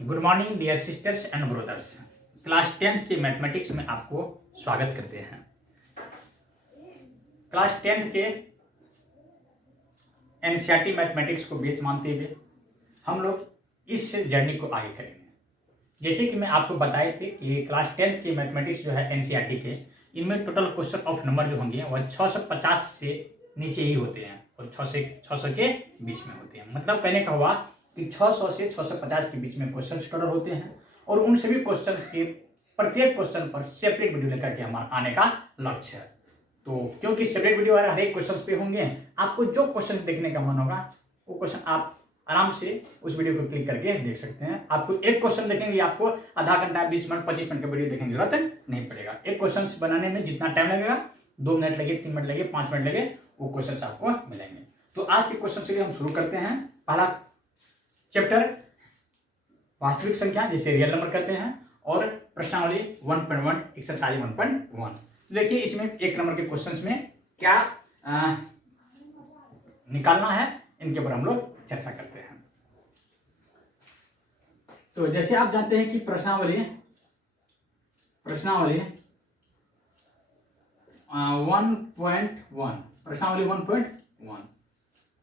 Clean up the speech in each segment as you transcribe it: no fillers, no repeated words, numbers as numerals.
Good morning dear sisters and brothers. Class 10th के mathematics में आपको स्वागत करते हैं। क्लास 10th के एनसीईआरटी मैथमेटिक्स को बेस मानते हुए हम लोग इस जर्नी को आगे करेंगे। जैसे कि मैं आपको बताए थे कि क्लास 10th के मैथमेटिक्स जो है एनसीईआरटी के, इनमें टोटल क्वेश्चन ऑफ नंबर जो होंगे वह 650 से नीचे ही होते हैं और 600 के बीच में होते हैं। मतलब कहने का हुआ कि 600 से 650 के बीच में क्वेश्चन टोटल होते हैं और उन सभी क्वेश्चन के प्रत्येक क्वेश्चन पर सेपरेट वीडियो लेकर के हमारा आने का लक्ष्य है। तो क्योंकि सेपरेट वीडियो हर एक क्वेश्चन पे होंगे, आपको जो क्वेश्चन देखने का मन होगा वो क्वेश्चन आप आराम से उस वीडियो को क्लिक करके देख सकते हैं। आपको एक क्वेश्चन देखेंगे, आपको आधा घंटा 20 मिनट 25 मिनट का वीडियो देखने की जरूरत नहीं पड़ेगा। एक क्वेश्चन बनाने में जितना टाइम लगेगा, 2 मिनट लगे, 3 मिनट लगे, 5 मिनट लगे, वो क्वेश्चन आपको मिलेंगे। तो आज के क्वेश्चन से हम शुरू करते हैं। पहला चैप्टर वास्तविक संख्या जिसे रियल नंबर कहते हैं और प्रश्नावली 1.1 एक्सरसाइज 1.1। देखिए इसमें एक नंबर के क्वेश्चंस में क्या निकालना है, इनके ऊपर हम लोग चर्चा करते हैं। तो जैसे आप जानते हैं कि प्रश्नावली 1.1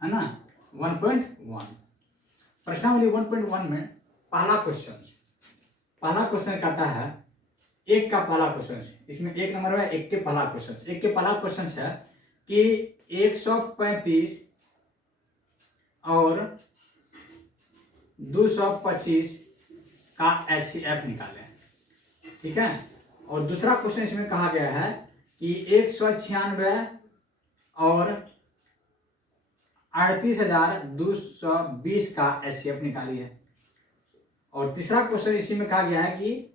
है ना, 1.1 प्रश्नावली 1.1 में पहला क्वेश्चन कहता है, एक का पहला क्वेश्चन, इसमें एक नंबर है, एक के पहला क्वेश्चन है कि 135 और 225 का HCF निकालें। ठीक है। और दूसरा क्वेश्चन इसमें कहा गया है कि 196 और 38,220 का HCF निकालिए। और तीसरा क्वेश्चन इसी में कहा गया है कि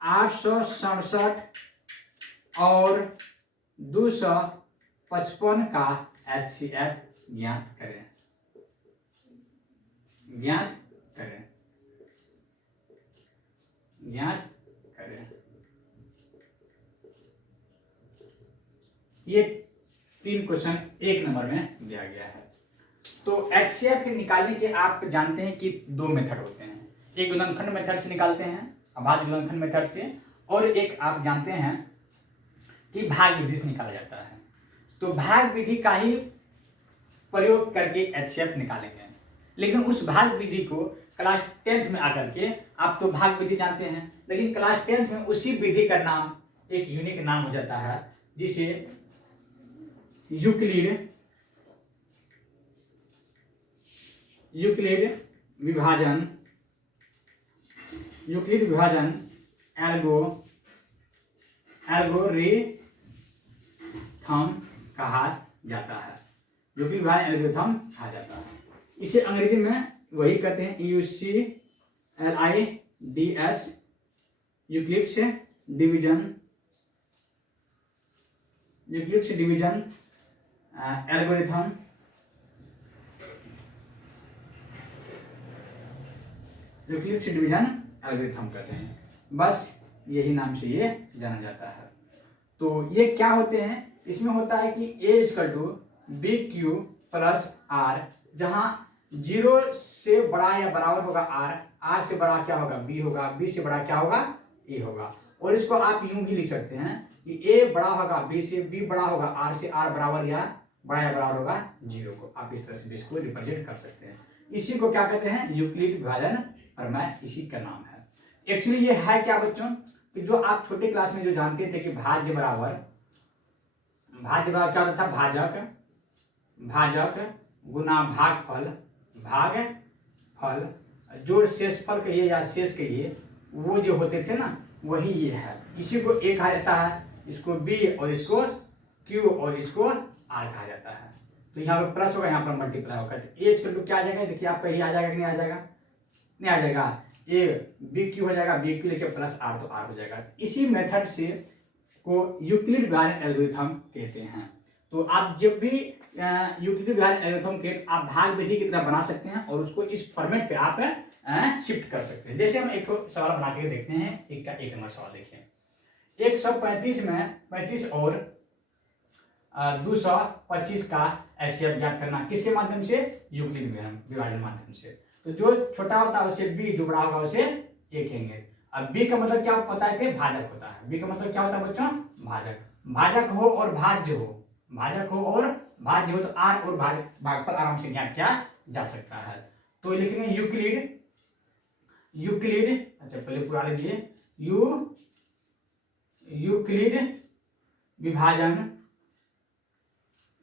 867 और 255 का HCF ज्ञात करें। ये 3 क्वेश्चन एक नंबर में दिया गया है। तो HCF निकालने के आप जानते हैं कि 2 मेथड होते हैं। एक गुणनखंड मेथड से निकालते हैं, अभाज्य गुणनखंड मेथड से, और एक आप जानते हैं कि भाग विधि से निकाला जाता है। तो भाग विधि का ही प्रयोग करके HCF निकालेंगे, लेकिन उस भाग विधि को क्लास 10th में आकर के, आप तो भाग विधि जानते हैं, लेकिन क्लास 10th में उसी विधि का नाम एक यूनिक नाम हो जाता है, जिसे यूक्लिड विभाजन एल्गोरिथम कहा जाता है। यूक्लिड विभाजन एल्गोरिथम कहा जाता है। इसे अंग्रेजी में वही कहते हैं UCLIDS, Euclid's division algorithm. Euclid's division algorithm कहते हैं, बस यही नाम से ये जाना जाता है। तो ये क्या होते हैं, इसमें होता है कि A = BQ + R, जहां 0 से बड़ा या बराबर होगा R से बड़ा क्या होगा B होगा, B से बड़ा क्या होगा A होगा। और इसको आप यूं भी लिख सकते हैं कि A बड़ा होगा B से, B बड़ा होगा R से, R बराबर या बड़ा या बराबर होगा 0 को। आप इस तरह से इसको रिप्रेजेंट कर सकते हैं। इसी को क्या कहते हैं, यूक्लिड विभाजन प्रमेय, इसी का नाम है। एक्चुअली ये है क्या बच्चों, कि जो आप छोटे क्लास में जो जानते थे कि भाज्य बराबर क्या होता था, भाजक गुना भागफल जोड़ शेषफल कहिए या शेष कहिए, वो जो होते थे ना, वही ये है। इसी को A कहा जाता है, इसको B और इसको Q और इसको R कहा जाता है। तो यहाँ पर प्लस होगा, यहाँ पर मल्टीप्लाई होगा। तो A = क्या आ जाएगा, देखिए आपका ये आ जाएगा कि नहीं आ जाएगा, नहीं आ जाएगा। A BQ हो जाएगा, BQ लेके प्लस R तो R हो जाएगा। इसी मेथड से को यूक्लिड विभाजन एल्गोरिथम कहते हैं। तो आप जब भी यूक्लिड विभाजन एल्गोरिथम के आप भाग विधि की तरह बना सकते हैं और उसको इस फॉर्मेट पे आप शिफ्ट कर सकते हैं। जैसे हम एक सवाल बना के देखते हैं, एक का एक नंबर सवाल देखिए। 135 में 35 और 225 का HCF ज्ञात करना किसके माध्यम से, यूक्लिड विभाजन माध्यम से। तो जो छोटा होता है उसे b, जो बड़ा होगा उसे a कहेंगे। अब b का मतलब क्या होता है कि भाजक होता है। b का मतलब क्या होता है बच्चों, भाजक। भाजक हो और भाज्य हो, भाजक हो और भाज्य हो तो r और भागफल आराम से ज्ञात किया जा सकता है। तो लिखेंगे यूक्लिड, यूक्लिड, अच्छा पहले पूरा लिखिए, यूक्लिड विभाजन,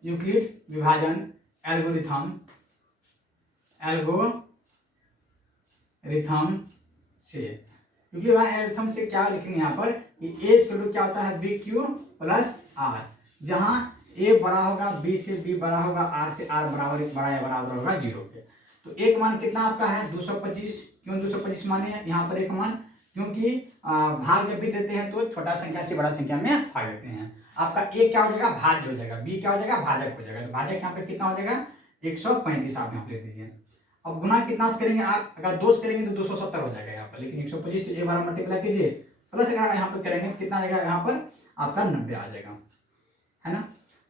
यूक्लिड विभाजन एल्गोरिथम, एल्गोरिथम से, यूक्लिड विभाजन एल्गोरिथम से क्या लिखेंगे यहाँ पर कि a इक्वल क्या होता है बी क्यू प्लस आर, जहाँ a बड़ा होगा b से, b बड़ा होगा r से, r बराबर होगा 0 के। तो एक मान कितना आपका है 225, क्यों 225 माने यहाँ पर एक मान, क्योंकि भाग जब भी देते हैं तो छोटा संख्या से बड़ा संख्या में भाग देते हैं। आपका a क्या हो जाएगा, भाज्य हो जाएगा, b क्या हो जाएगा, भाजक हो जाएगा। तो भाजक यहाँ पे कितना हो जाएगा 135, आप यहाँ पे लिख दीजिए। अब गुना कितना से करेंगे आप, अगर 2 से करेंगे तो 270 हो जाएगा यहाँ पर, लेकिन 125 तो एक बार मल्टीप्लाई कीजिए, प्लस अगर यहाँ पर करेंगे कितना आ जाएगा यहाँ पर आपका 90 आ जाएगा, है ना।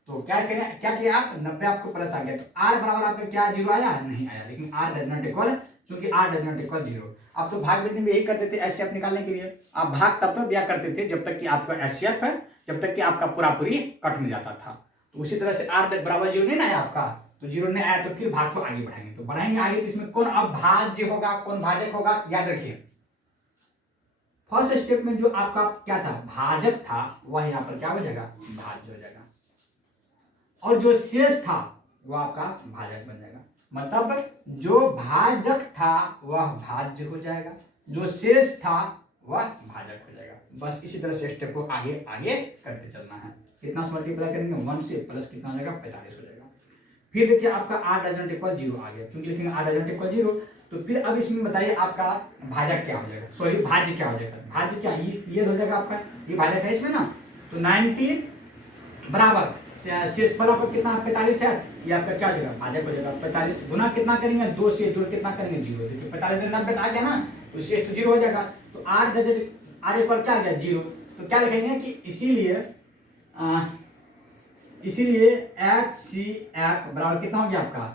तो क्या करें, क्या किया आप 90 आपको प्लस आ गया, तो r बराबर आपका क्या 0 आया, नहीं आया, लेकिन r डज नॉट इक्वल, चूंकि r डज नॉट इक्वल 0। आप तो भाग विधि में यही करते थे HCF निकालने के लिए, आप भाग तब तो दिया करते थे जब तक कि आपका HCF है, जब तक कि आपका पूरा पूरी कट में जाता था। तो उसी तरह से r बराबर 0 नहीं ना आया आपका, तो 0 नहीं आया तो फिर भाग को आगे बढ़ाएंगे, तो बढ़ाएंगे आगे तो इसमें कौन अब भाज्य होगा, कौन भाजक होगा, याद रखिए। फर्स्ट स्टेप में जो आपका क्या था भाजक था, वह यहाँ पर क्या हो जाएगा, भाज्य हो जाएगा, और जो शेष था वह आपका भाजक बन जाएगा। मतलब जो भाजक था वह भाज्य हो जाएगा, जो शेष था वह भाजक हो जाएगा। बस इसी तरह से स्टेप को आगे आगे करते चलना है। कितना से मल्टीप्लाई करेंगे 1 से, प्लस कितना हो जाएगा 45 हो जाएगा। फिर देखिए आपका r डज नॉट इक्वल 0 आ गया, क्योंकि लिखेंगे r डज नॉट इक्वल 0। तो फिर अब इसमें बताइए आपका भाजक क्या हो जाएगा, सॉरी भाज्य क्या हो जाएगा, भाज्य क्या ये हो जाएगा आपका, ये भाजक है इसमें ना। तो 90 बराबर शेषफल आपका कितना 45 है, ये आपका क्या हो जाएगा भाजक हो जाएगा। 45 गुना कितना करेंगे 2 से, जोड़ कितना करेंगे 0, देखिए 45 से 90 आ गया ना, तो शेष तो 0 हो जाएगा। तो r इक्वल क्या आ गया 0। तो क्या लिखेंगे कि इसीलिए HCF बराबर कितना हो गया आपका,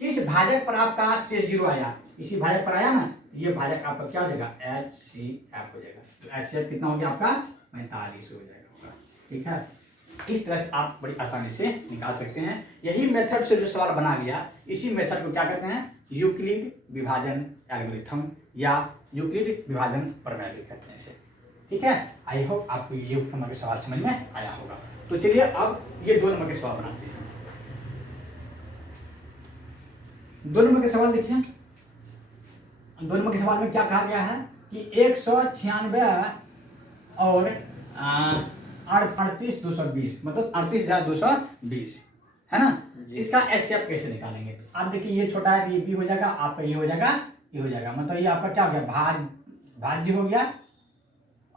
किस भाजक पर आपका शेष 0 आया, इसी भाजक पर आया ना, ये भाजक आपका क्या हो जाएगा HCF हो जाएगा। तो HCF कितना हो गया आपका 45 हो जाएगा, ठीक है। इस तरह से आप बड़ी आसानी से निकाल सकते हैं। यही मेथड से जो सवाल बना गया, इसी मेथड को क्या कहते हैं, यूक्लिड विभाजन एल्गोरिथम या यूक्लिड विभाजन प्रमेय भी कहते हैं इसे, ठीक है। आई होप आपको ये नंबर के सवाल समझ में आया होगा। तो चलिए अब ये 2 नंबर के सवाल बनाते हैं। 2 नंबर के सवाल देखिए, 2 नंबर के सवाल में क्या कहा गया है कि 196 और 38,220 मतलब 38,220 है ना, इसका HCF कैसे निकालेंगे। तो आप देखिए ये छोटा है, ये भी हो जाएगा, आपका ये हो जाएगा, ये हो जाएगा, मतलब ये आपका क्या हो गया भाज्य हो गया,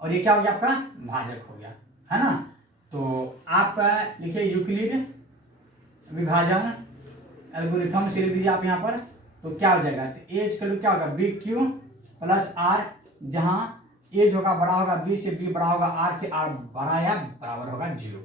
और ये क्या हो गया आपका भाजक हो गया, है ना। तो आप लिखिए यूक्लिड विभाजन एल्गोरिथम से लिख दीजिए आप यहाँ पर। तो क्या हो जाएगा, तो एज का क्या होगा बी क्यू प्लस आर, जहाँ एज होगा बड़ा होगा बी से, बी बड़ा होगा आर से, आर बड़ा या बराबर होगा 0।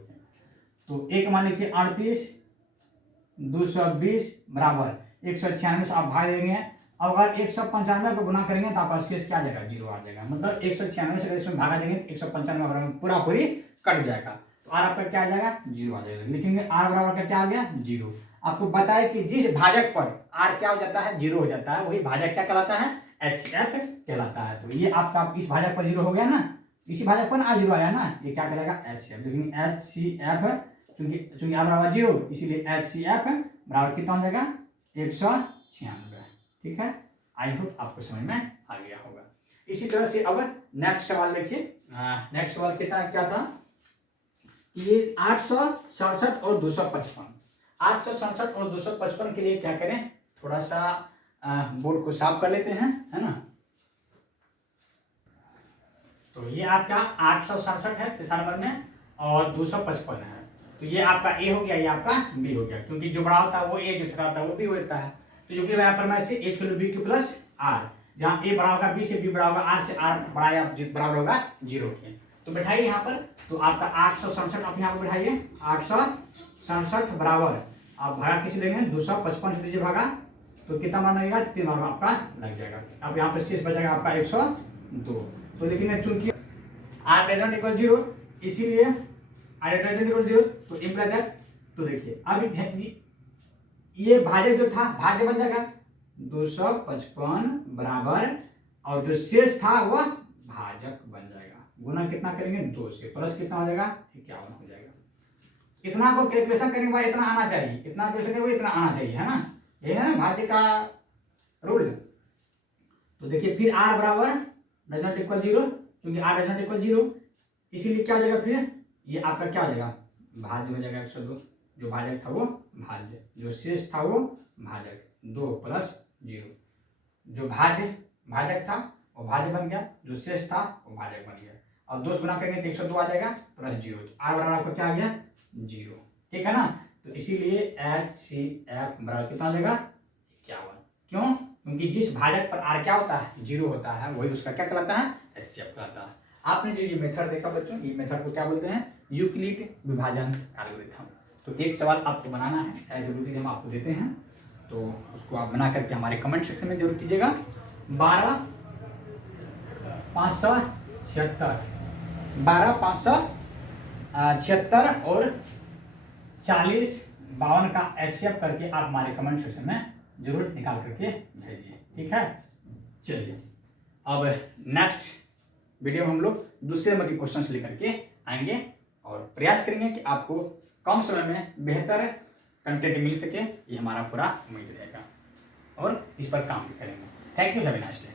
तो एक मान लिखिए 38,220 बराबर 196 से आप भाग देंगे। अब अगर 195 को गुना करेंगे तो आपका शेष क्या आ जाएगा 0 आ जाएगा, मतलब 196 से इसमें भागा देंगे तो 195 बराबर पूरा पूरी कट जाएगा, तो आर आपका क्या आ जाएगा 0 आ जाएगा। लिखेंगे आर बराबर का क्या आ गया 0। आपको बताया कि जिस भाजक पर आर क्या हो जाता है 0 हो जाता है, वही भाजक क्या कहलाता है HCF कहलाता है। तो ये आपका इस भाजक पर 0 हो गया ना, इसी भाजक पर आ 0 आया ना, ये क्या करेगा HCF। लेकिन HCF चूंकि आर बराबर 0, इसीलिए HCF बराबर कितना हो जाएगा 196, ठीक है। आई होप आपको समझ में आ गया होगा। इसी तरह से अब नेक्स्ट सवाल देखिए। नेक्स्ट सवाल क्या था, ये 867 और 255, 867 और 255 के लिए क्या करें, थोड़ा सा बोर्ड को साफ कर लेते हैं, है ना। तो ये आपका 867 है तीसरा नंबर में, और 255 है। तो ये आपका ए हो गया, ये आपका बी हो गया, क्योंकि जो बड़ा होता है वो ए, जो छोटा होता है वो बी होता है। तो जो कि यहाँ पर मैं से H B Q plus R, जहाँ ए बड़ा होगा बी से, बी बड़ा होगा आर से, आर बड़ा या बराबर होगा 0 के। तो बैठाइए यहाँ पर, तो आपका 867 आप यहाँ पर बैठाइए, 867 बराबर आप भागा किसी लेंगे 255 से दीजिए भागा, तो कितना मान लगेगा, 3 मार्क आपका लग जाएगा। अब यहाँ पर शेष बचेगा आपका 102। तो लिखेंगे चूंकि r greater than equal 0, इसीलिए r greater than equal 0, तो इम्प्लाई दैट। तो देखिए अब ये भाजक जो था भाज्य बन जाएगा 255 बराबर, और जो शेष था वह भाजक बन जाएगा। गुना कितना करेंगे 2 से, प्लस कितना हो जाएगा 51 हो जाएगा। इतना को कैलकुलेशन करने के बाद इतना आना चाहिए, इतना कैलकुलेशन करके इतना आना चाहिए, है ना, ये है ना भाज्य का रूल। तो देखिए फिर r बराबर डज नॉट इक्वल 0, क्योंकि r डज नॉट इक्वल 0, इसीलिए क्या हो जाएगा, फिर ये आपका क्या हो जाएगा, भाज्य हो जाएगा 102। जो भाजक था वो भाज्य, जो शेष था वो भाजक, 2 प्लस 0। जो भाजक था वो भाज्य बन गया, जो शेष था वो भाजक बन गया, और 2 से गुना करेंगे तो 102 आ जाएगा प्लस 0। तो r बराबर आपका क्या आ गया 0, ठीक है ना। तो इसीलिए HCF बराबर कितना लेगा 51। क्यों, क्योंकि जिस भाजक पर r क्या होता है 0 होता है, वही उसका क्या कहलाता है HCF कहलाता है। आपने जो ये मेथड देखा बच्चों, ये मेथड को क्या बोलते हैं, यूक्लिड विभाजन एल्गोरिथम। तो एक सवाल आपको बनाना है, एल्गोरिथम हम आपको देते हैं, तो उसको आप बना करके हमारे कमेंट सेक्शन में जरूर कीजिएगा। 12 576 और 40 52 का HCF करके आप हमारे कमेंट सेक्शन में जरूर निकाल करके भेजिए, ठीक है। चलिए अब नेक्स्ट वीडियो में हम लोग दूसरे नंबर के क्वेश्चन लेकर के आएंगे और प्रयास करेंगे कि आपको कम समय में बेहतर कंटेंट मिल सके, ये हमारा पूरा उम्मीद रहेगा, और इस पर काम भी करेंगे। Thank you, have a nice day.